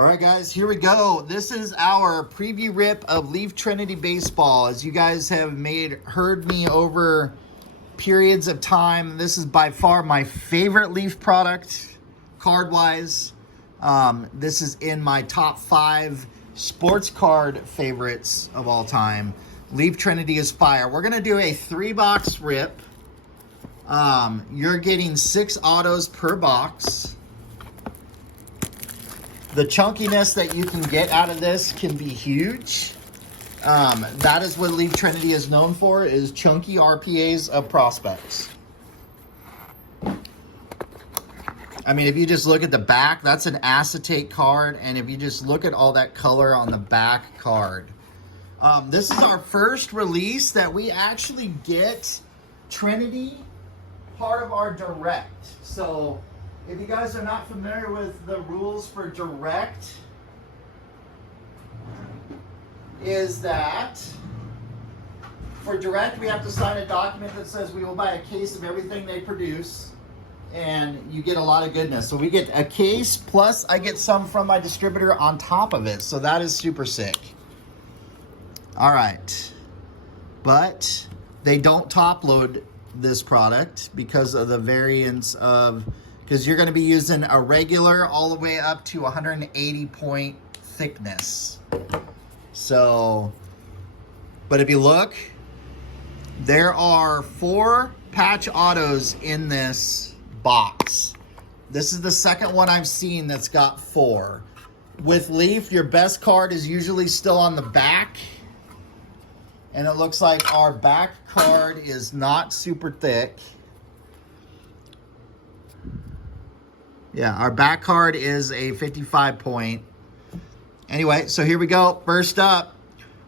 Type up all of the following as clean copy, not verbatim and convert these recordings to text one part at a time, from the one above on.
All right, guys, here we go. This is our preview rip of Leaf Trinity Baseball. As you guys have heard me over periods of time, this is by far my favorite Leaf product, card-wise. This is in my top 5 sports card favorites of all time. Leaf Trinity is fire. We're going to do a 3-box rip. You're getting 6 autos per box. The chunkiness that you can get out of this can be huge. That is what Leaf Trinity is known for, is chunky RPAs of prospects. I mean, if you just look at the back, that's an acetate card. And if you just look at all that color on the back card. This is our first release that we actually get Trinity part of our direct. So if you guys are not familiar with the rules for direct, is that for direct we have to sign a document that says we will buy a case of everything they produce, and you get a lot of goodness. So we get a case plus I get some from my distributor on top of it. So that is super sick. All right, but they don't top load this product because of the variance of, because you're going to be using a regular all the way up to 180 point thickness. So, but if you look, there are 4 patch autos in this box. This is the second one I've seen that's got 4. With Leaf, your best card is usually still on the back. And it looks like our back card is not super thick. Yeah, our back card is a 55 point. Anyway, so here we go. First up,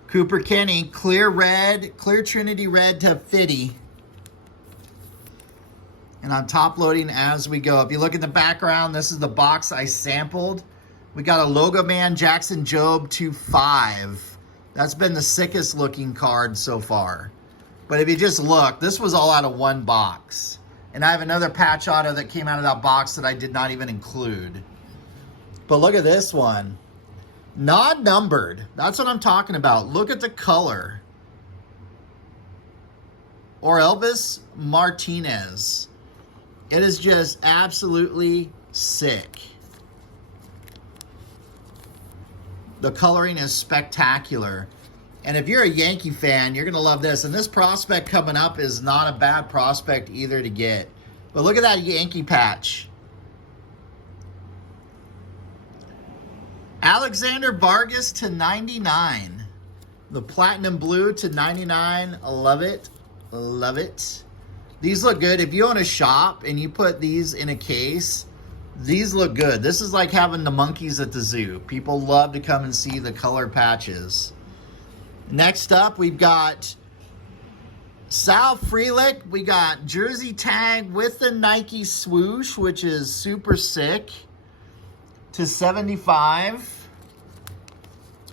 Cooper Kenny, clear red, clear Trinity red to 50. And I'm top loading as we go. If you look at the background, this is the box I sampled. We got a Logo Man Jackson Job to 5. That's been the sickest looking card so far. But if you just look, this was all out of one box. And I have another patch auto that came out of that box that I did not even include. But look at this one. Non-numbered. That's what I'm talking about. Look at the color. Or Elvis Martinez. It is just absolutely sick. The coloring is spectacular. And if you're a Yankee fan, you're going to love this. And this prospect coming up is not a bad prospect either to get. But look at that Yankee patch. Alexander Vargas to 99. The platinum blue to 99. I love it. Love it. These look good. If you own a shop and you put these in a case, these look good. This is like having the monkeys at the zoo. People love to come and see the color patches. Next up, we've got Sal Frelick. We got jersey tag with the Nike swoosh, which is super sick, to 75.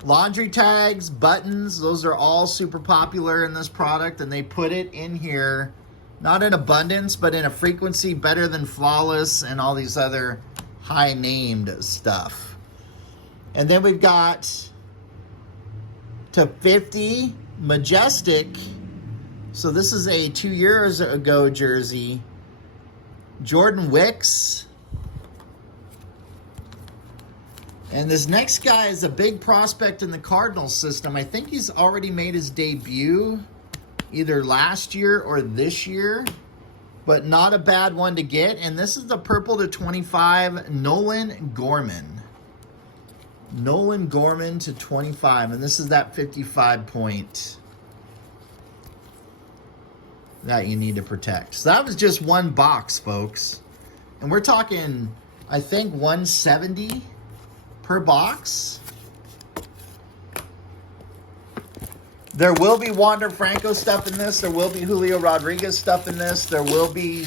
Laundry tags, buttons, those are all super popular in this product, and they put it in here, not in abundance, but in a frequency better than Flawless and all these other high-named stuff. And then we've got to 50 Majestic. So this is a 2 years ago jersey. Jordan Wicks. And this next guy is a big prospect in the Cardinals system. I think he's already made his debut either last year or this year, but not a bad one to get. And this is the purple to 25, Nolan Gorman. Nolan Gorman to 25, and this is that 55 point that you need to protect. So that was just one box, folks. And we're talking, I think, 170 per box. There will be Wander Franco stuff in this. There will be Julio Rodriguez stuff in this. There will be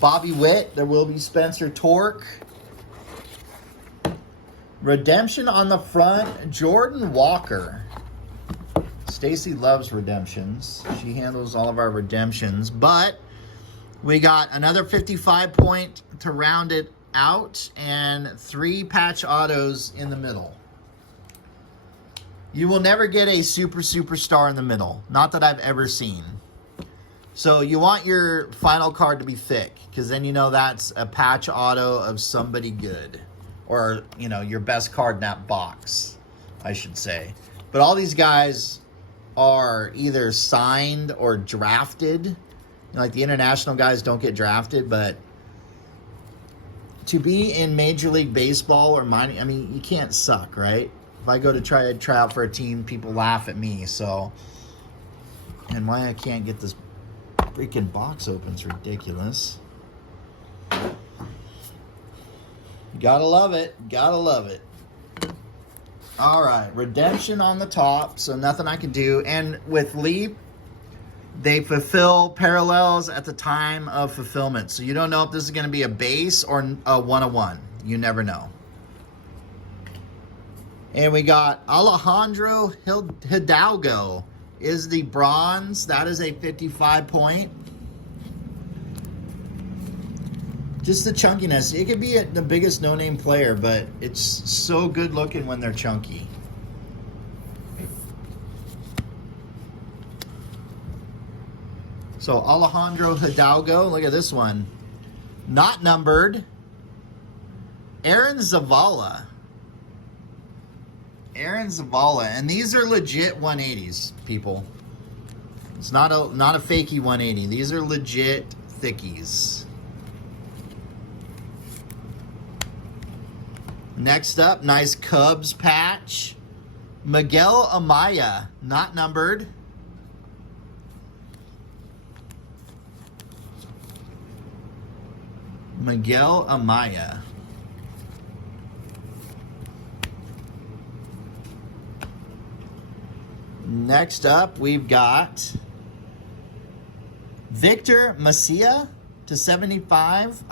Bobby Witt. There will be Spencer Torque. Redemption on the front, Jordan Walker. Stacy loves redemptions. She handles all of our redemptions. But we got another 55 point to round it out and 3 patch autos in the middle. You will never get a superstar in the middle. Not that I've ever seen. So you want your final card to be thick, because then you know that's a patch auto of somebody good. Or, you know, your best card in that box, I should say. But all these guys are either signed or drafted. You know, like the international guys don't get drafted, but to be in Major League Baseball or minor, I mean, you can't suck, right? If I go to try out for a team, people laugh at me, so. And why I can't get this freaking box open is ridiculous. Gotta love it. Gotta love it. All right, redemption on the top, so nothing I can do. And with Leap, they fulfill parallels at the time of fulfillment. So you don't know if this is going to be a base or a 1-of-1. You never know. And we got Alejandro Hidalgo is the bronze. That is a 55 point. Just the chunkiness. It could be the biggest no-name player, but it's so good looking when they're chunky. So Alejandro Hidalgo, look at this one. Not numbered. Aaron Zavala. Aaron Zavala. And these are legit 180s, people. It's not a fakey 180. These are legit thickies. Next up, nice Cubs patch. Miguel Amaya, not numbered. Miguel Amaya. Next up, we've got Victor Macia to 75.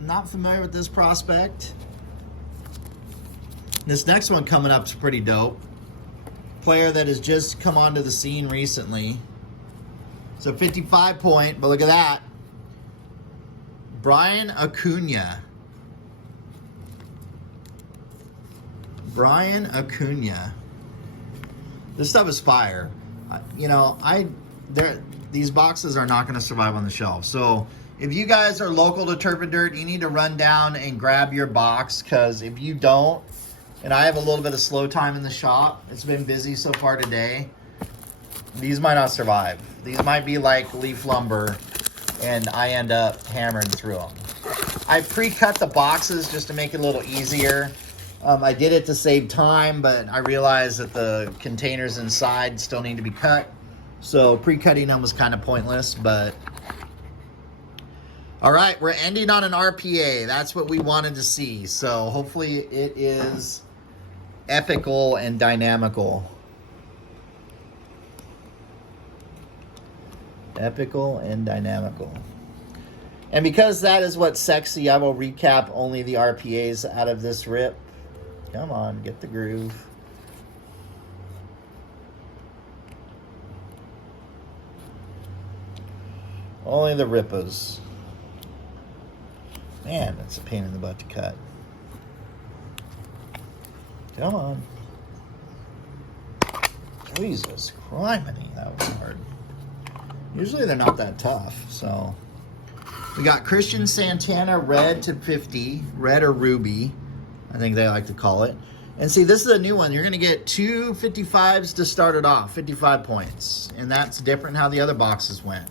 Not familiar with this prospect. This next one coming up is pretty dope. Player that has just come onto the scene recently. So 55 point, but look at that. Brian Acuna. Brian Acuna. This stuff is fire. You know, these boxes are not going to survive on the shelf. So if you guys are local to Turf and Dirt, you need to run down and grab your box, because if you don't, and I have a little bit of slow time in the shop, it's been busy so far today, these might not survive. These might be like leaf lumber, and I end up hammering through them. I pre-cut the boxes just to make it a little easier. I did it to save time, but I realized that the containers inside still need to be cut. So pre-cutting them was kind of pointless, but... All right, we're ending on an RPA. That's what we wanted to see. So hopefully it is epical and dynamical. Epical and dynamical. And because that is what's sexy, I will recap only the RPAs out of this rip. Come on, get the groove. Only the Rippas. Man, that's a pain in the butt to cut. Come on. Jesus criminy, that was hard. Usually they're not that tough, so. We got Christian Santana, red to 50. Red or ruby, I think they like to call it. And see, this is a new one. You're going to get 2 55s to start it off, 55 points. And that's different how the other boxes went.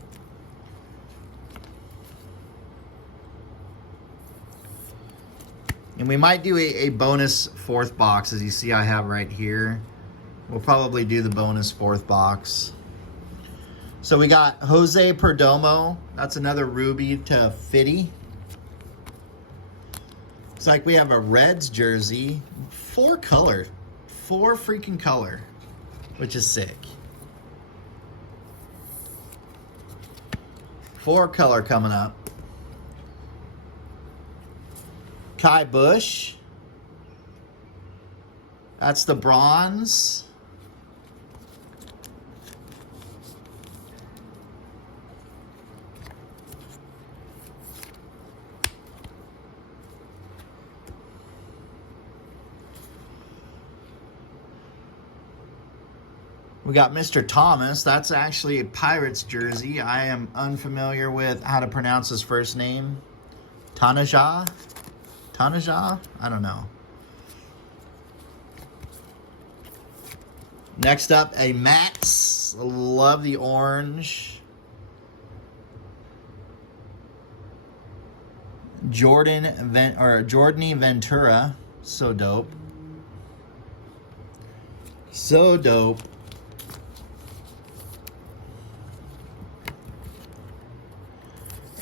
And we might do a bonus 4th box, as you see I have right here. We'll probably do the bonus 4th box. So we got Jose Perdomo. That's another ruby to 50. It's like we have a Reds jersey. 4 color. 4 freaking color. Which is sick. 4 color coming up. Kai Bush. That's the bronze. We got Mr. Thomas. That's actually a Pirates jersey. I am unfamiliar with how to pronounce his first name. Tanaja? Tanaja? I don't know. Next up, a Mets. Love the orange. Jordany Ventura. So dope. So dope.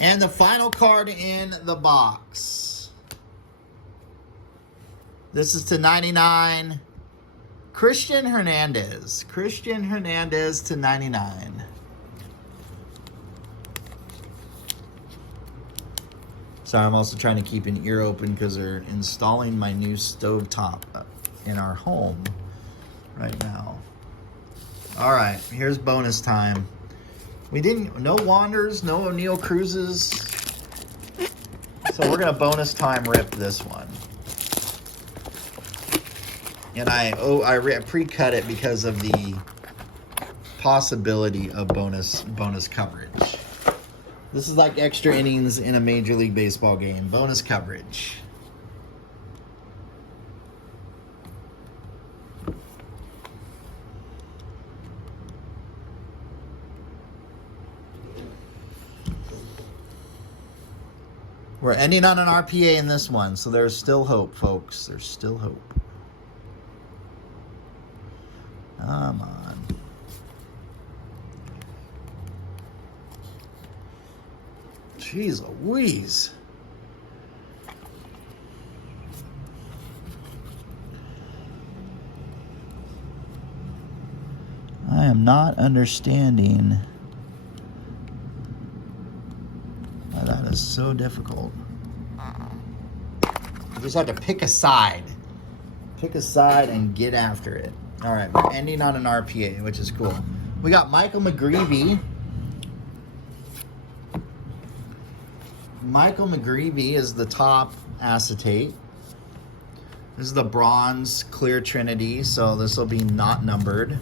And the final card in the box. This is to 99. Christian Hernandez. Christian Hernandez to 99. Sorry, I'm also trying to keep an ear open because they're installing my new stovetop in our home right now. All right, here's bonus time. No Wanders, no O'Neal Cruzes. So we're gonna bonus time rip this one. And I pre-cut it because of the possibility of bonus coverage. This is like extra innings in a Major League Baseball game. Bonus coverage. We're ending on an RPA in this one, so there's still hope, folks. There's still hope. Come on. Jeez Louise. I am not understanding why that is so difficult. You just have to pick a side. Pick a side and get after it. All right, we're ending on an RPA, which is cool. We got Michael McGreevy. Michael McGreevy is the top acetate. This is the bronze clear Trinity, so this will be not numbered.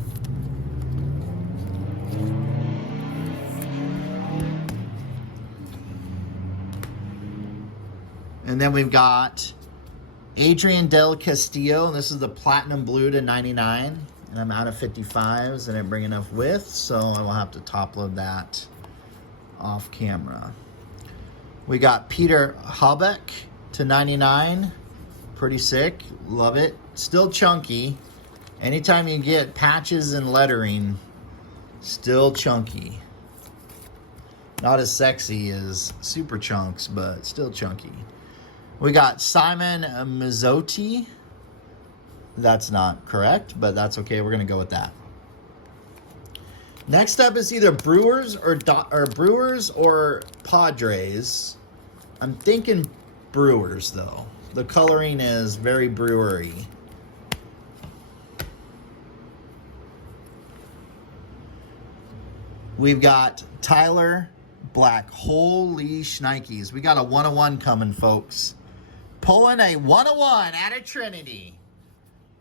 And then we've got Adrian Del Castillo, and this is the platinum blue to 99. And I'm out of 55s, and I didn't bring enough width, so I will have to top load that off camera. We got Peter Habeck to 99. Pretty sick. Love it. Still chunky. Anytime you get patches and lettering, still chunky. Not as sexy as Super Chunks, but still chunky. We got Simon Mazzotti. That's not correct, but that's okay. We're going to go with that. Next up is either Brewers or Padres. I'm thinking Brewers, though. The coloring is very brewery. We've got Tyler Black. Holy shnikes. We got a 101 coming, folks. Pulling a 101 out of Trinity.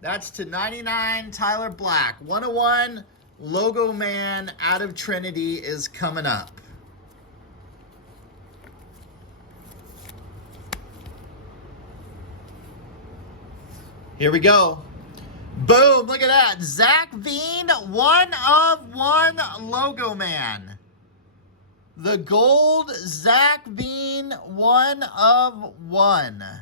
That's to 99, Tyler Black. 101 Logo Man out of Trinity is coming up. Here we go. Boom, look at that. Zach Veen, 1/1 Logo Man. The gold Zach Veen, 1/1.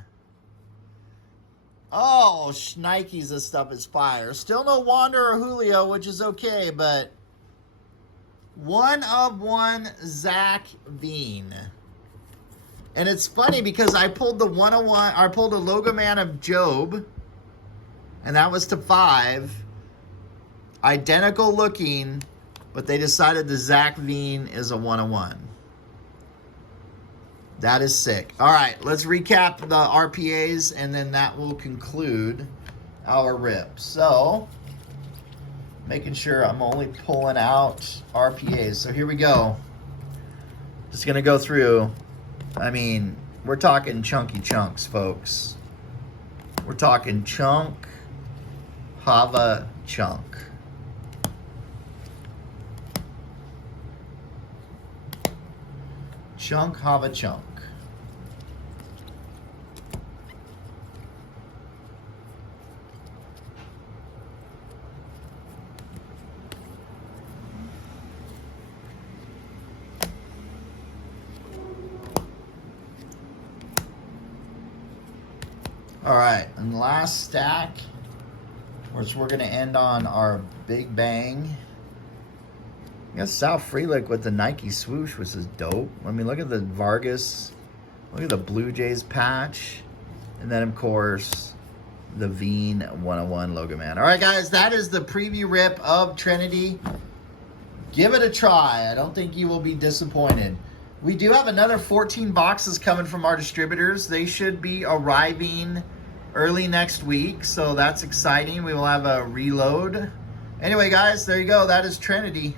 Oh, shnikes, this stuff is fire. Still no Wander or Julio, which is okay, but 1/1 Zach Veen. And it's funny because I pulled the 101, I pulled a Logo Man of Job, and that was to 5. Identical looking, but they decided the Zach Veen is a 1/1. That is sick. All right, let's recap the RPAs, and then that will conclude our rip. So, making sure I'm only pulling out RPAs. So here we go. Just going to go through. I mean, we're talking chunky chunks, folks. We're talking chunk, Hava chunk. Chunk Hava Chunk. All right, and the last stack, which we're going to end on our big bang. We got Sal Frelick with the Nike swoosh, which is dope. I mean, look at the Vargas. Look at the Blue Jays patch. And then, of course, the Veen 101 logo, man. All right, guys, that is the preview rip of Trinity. Give it a try. I don't think you will be disappointed. We do have another 14 boxes coming from our distributors. They should be arriving early next week, so that's exciting. We will have a reload. Anyway, guys, there you go. That is Trinity.